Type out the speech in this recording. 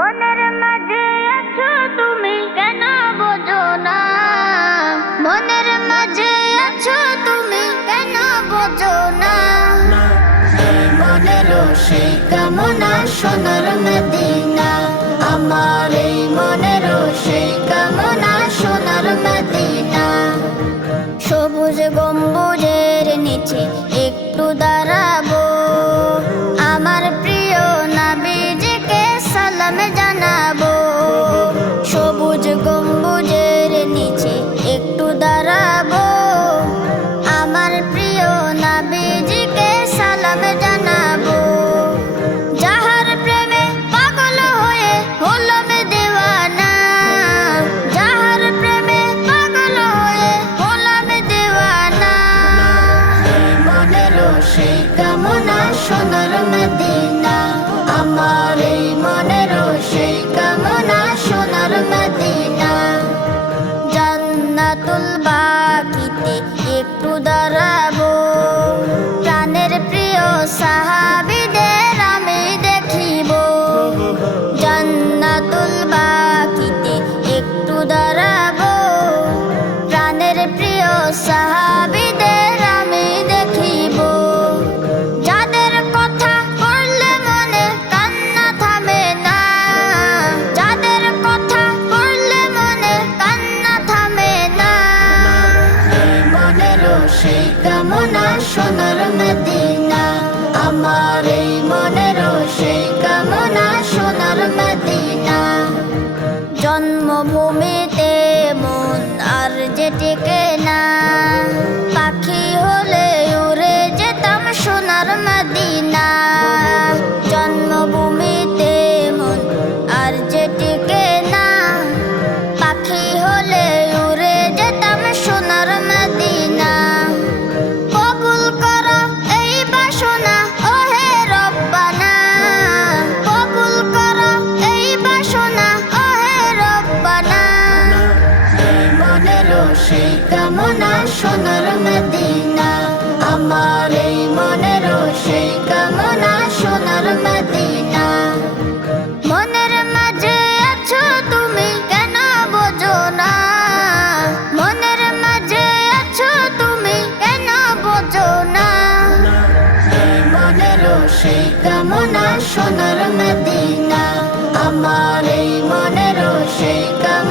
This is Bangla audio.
মনের মাঝে আছো তুমি কেন বোঝো না? মনের মাঝে আছো তুমি কেন বোঝো না? এই মনেরও সেই কামনা সোনার মদিনা। আমার এই মনেরও সেই কামনা সোনার মদিনা। সবুজ গম্বুজের নিচে একটু দাঁড়াবো সালাম জানাব। সবুজ গম্বুজের নিচে একটু দাঁড়াবো। আমার প্রিয় নাবিজকে সালাম জানাব। যাহার প্রেমে পাগল হয়ে হলাম দেওয়ানা। যাহার প্রেমে পাগল হয়ে হলাম দেওয়ানা। এই মনেরও সেই কামনা সোনার মদিনা একটু দাঁড়াবো সেই কামনা সোনার মদিনা। আমার এই মনেরও সেই কামনা সোনার মদিনা। জন্মভূমি সেই কামনা সোনার মদিনা, আমার এই মনের সেই কামনা সোনার মদিনা। মনের মাঝে আছো তুমি কেন বোঝো না? মনের মাঝে আছো তুমি কেন বোঝো না? মনের সেই কামনা সোনার মদিনা, আমার এই মনের সেই কামনা